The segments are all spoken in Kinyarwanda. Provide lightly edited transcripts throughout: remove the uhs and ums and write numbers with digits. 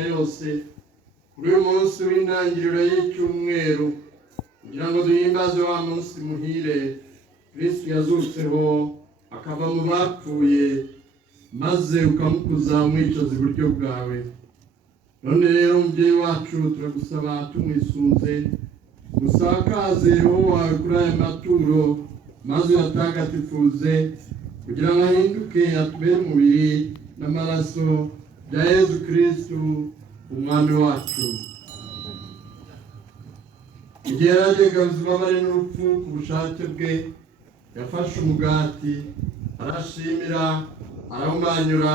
imigisha yose kuri uyu munsi w'intangiriro y'icyumweru kugira ngo duhimbaze wa munsi muhire Kristo yazutseho akava mu bapfuye maze ukamukuza umwicaza iburyo bwawe. None rero mubyeyi wacu turagusaba tumwisunze usakaze roho wawe kuri aya maturo maze uyatagatifuze kugira ngo ahinduke atubere umubiri n'amaraso bya Yezu Kristo umwami wacu. Igihe yajyaga ububabare n'urupfu ku bushake bwe yafashe umugati arashimira arawumanyura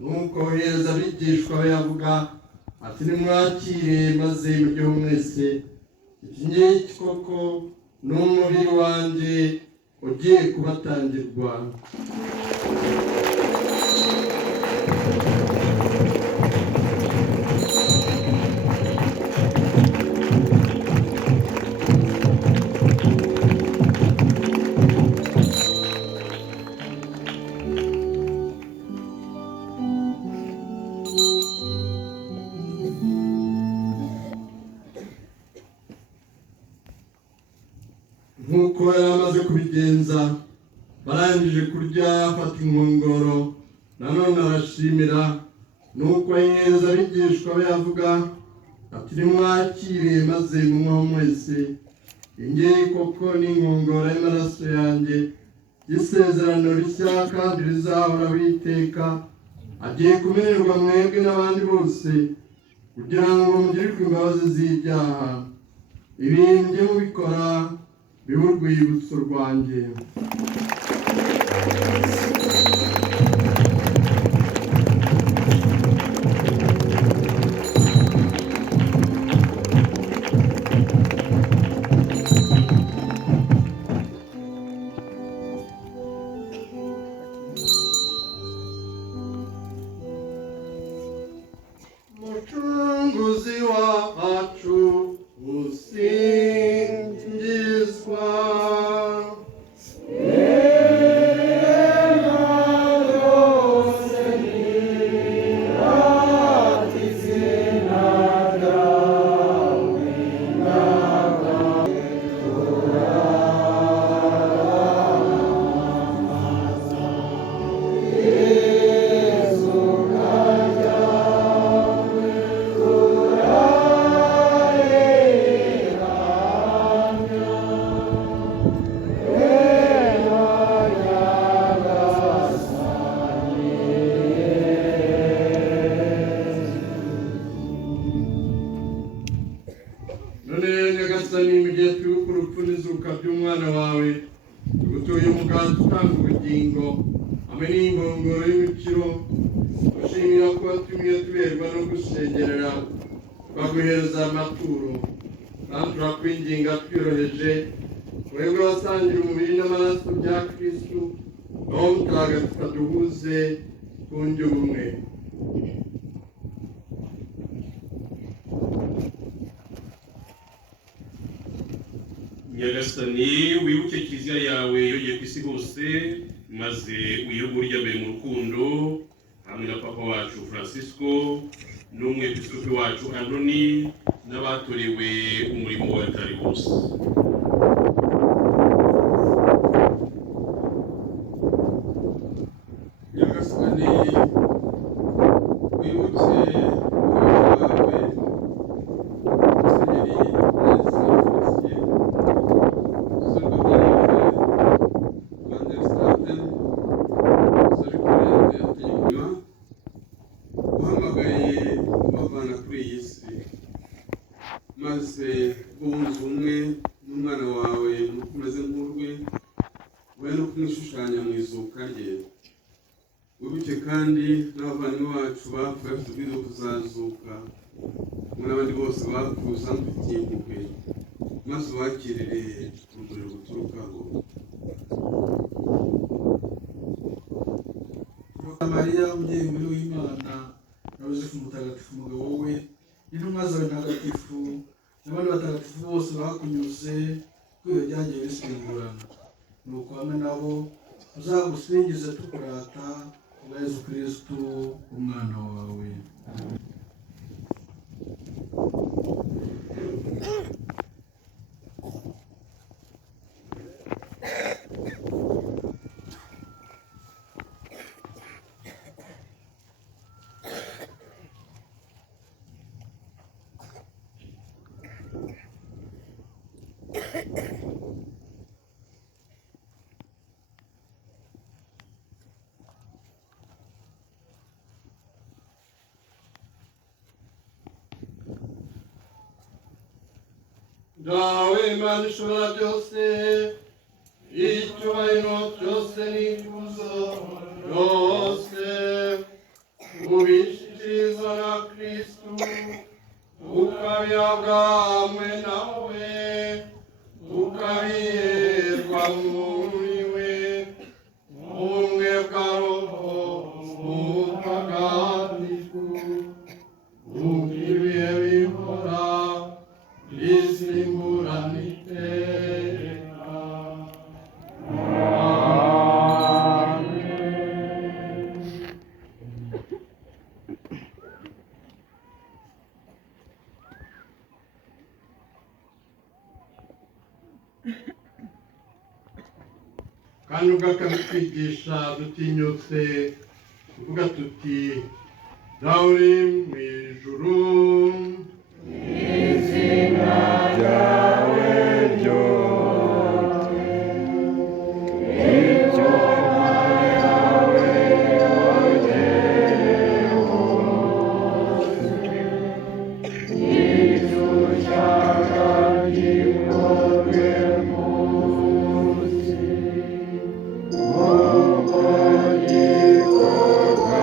nuko yohereza abigishwa be avuga ati nimwakire maze muryeho mwese, iki ngiki koko ni umubiri wanjye ugiye kubatangirwa. Nk'uko yari amaze kubigenza barangije kurya afata inkongoro nanone arashimira nuko ayihereza abigishwa be avuga ati nimwakire maze munyweho mwese, iyi ngiyi koko ni inkongoro y'amaraso yanjye y'isezerano rishya kandi rizahoraho iteka, agiye kumererwa mwebwe n'abandi bose kugira ngo mugirirwe imbabazi z'ibyaha. Ibi mujye mubikora bibe urwibutso rwanjye. Mucunguzi wacu usingizwa. by'umwana wawe tugutuye umugati utanga ubugingo hamwe n'inkongoro y'umukiro, ushimira ko watumye tuberwa no gusengerera baguhereza amaturo, kandi turakwinginga twiyoroheje twebwe abasangira umubiri n'amaraso bya Kristo, Roho Mutagatifu aduhuze twunge ubumwe. Nyagasani wibuke kiliziya yawe yogeye ku isi hose, maze uyobore ijya mu rukundo hamwe na papa wacu Francisco n'umwepiskopi wacu Antoni n'abatorewe umurimo wa Altari bose. Nyagasani wibuke maze bunze umwe n'umwana wawe nukomeze nk'urwe we no kumwishushanya mu izuka rye. Wibuke kandi n'abavandimwe bacu bapfuye bafite ubwiza kuzazuka, hamwe n'abandi bose bapfuye usanzwe ufitiye impuhwe, maze ubakirire urumuri ruguturukaho. Mariya umubyeyi muri w'Imana na Yosefu mutagatifu umugabo we n'intumwa zawe ntagatifu n'abandi batagatifu bose bakunyuze kwiyo byagiye bisimburana, nuko hamwe nabo tuzagusingize tukurata ubwa Yezu Kristo umwana wawe. dawe Imana ishobora byose icyubahiro cyose n'ikuzo byose ubishyikirizwa na Kristu ukabihabwa hamwe nawe ukabiherwa muri we ubumwe bwa Roho Mutagatifu ibihe bihora bisimburana iteka. Kandi ubwo akabitwigisha dutinyutse kuvuga tuti dawe uri mu ijuru izina ryawe ryose ingoma yawe yogere hose ibyo ushaka gikorwe munsi nk'uko gikorwa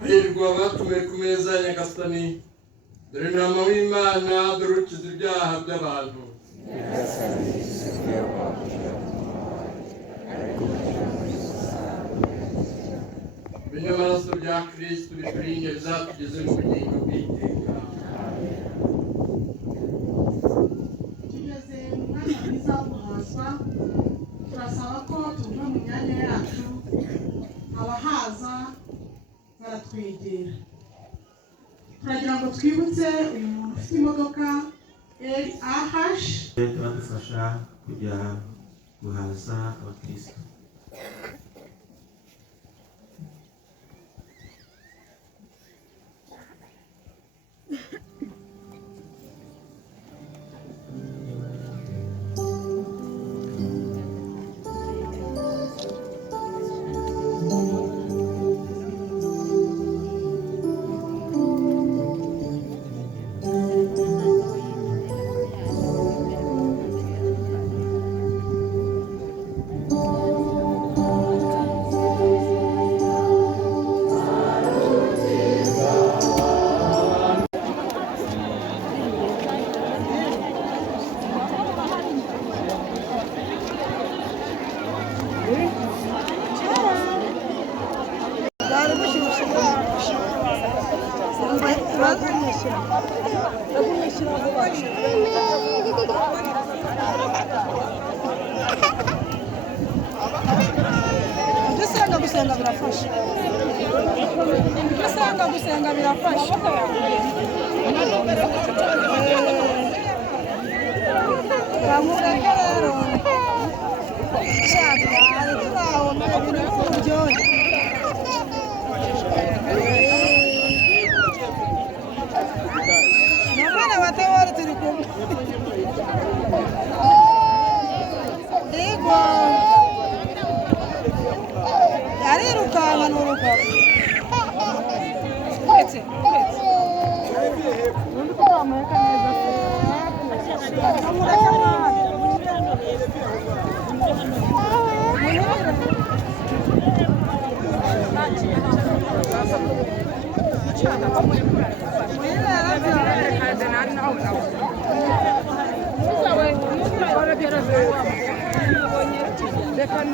hahirwa abatumiwe ku meza ya Nyagasani dore intama w'Imana dore ukiza ibyaha by'abantu. Binywa amaraso bya Kristu biturinde bizatugeze mu bugingo bw'iteka. Tugeze mu mwanya mwiza wo guhazwa, turasaba ko tuva mu myanya yacu abahaza baratwegera. Turagira ngo twibutse uyu muntu ufite imodoka LAH badufasha kujya guhaza abakristo. gusenga birafasha. Gusenga birafasha. Kamureke rero. Shaka ari turabona ibintu byose. Nabana batewari turi kumwe. Ego. Arirukanka n'urugo. Dekan